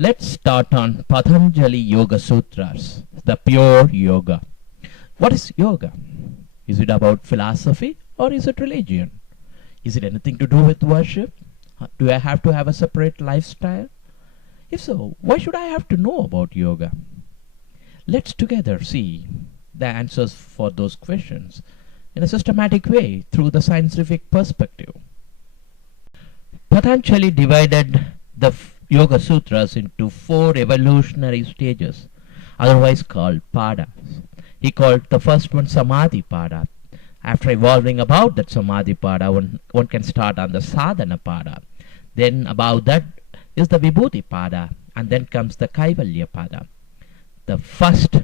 Let's start on Patanjali Yoga Sutras, the pure yoga. What is yoga? Is it about philosophy or is it religion? Is it anything to do with worship? Do I have to have a separate lifestyle? If so, why should I have to know about yoga? Let's together see the answers for those questions in a systematic way through the scientific perspective. Patanjali divided the Yoga Sutras into 4 evolutionary stages, otherwise called padas. He called the first one Samadhi Pada. After evolving about that Samadhi Pada, one can start on the Sadhana Pada. Then above that is the Vibhuti Pada, and then comes the Kaivalya Pada. The first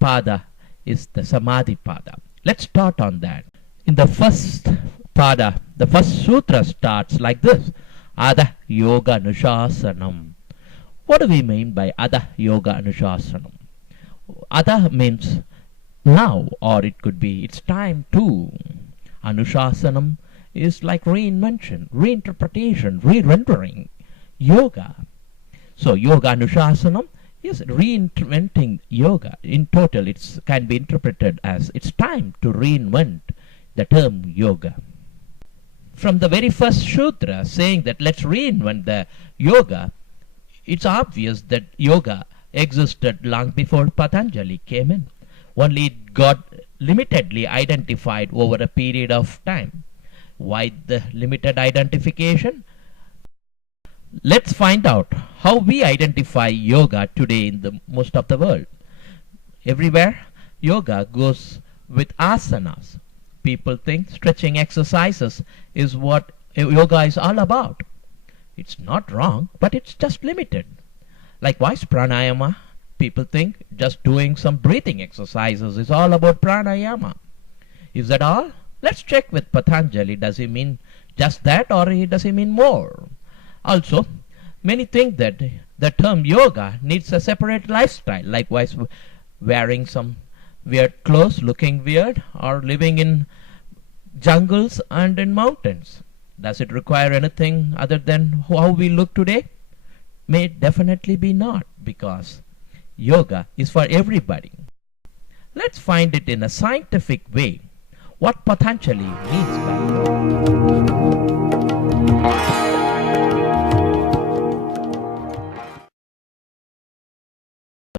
Pada is the Samadhi Pada. Let's start on that. In the first Pada, the first sutra starts like this: Adha Yoga Anushasanam. What do we mean by Adha Yoga Anushasanam? Adha means now, or it could be it's time to. Anushasanam is like reinvention, reinterpretation, re-rendering. Yoga. So Yoga Anushasanam is reinventing yoga. In total, it can be interpreted as it's time to reinvent the term yoga. From the very first sutra saying that let's reinvent the yoga, it's obvious that yoga existed long before Patanjali came in. Only it got limitedly identified over a period of time. Why the limited identification? Let's find out how we identify yoga today in the most of the world. Everywhere, yoga goes with asanas. People think stretching exercises is what yoga is all about. It's not wrong, but it's just limited. Likewise, pranayama. People think just doing some breathing exercises is all about pranayama. Is that all? Let's check with Patanjali. Does he mean just that, or does he mean more? Also, many think that the term yoga needs a separate lifestyle. Likewise, wearing some weird clothes, looking weird, or living in jungles and in mountains. Does it require anything other than how we look today? May definitely be not, because yoga is for everybody. Let's find it in a scientific way. What Patanjali means by yoga.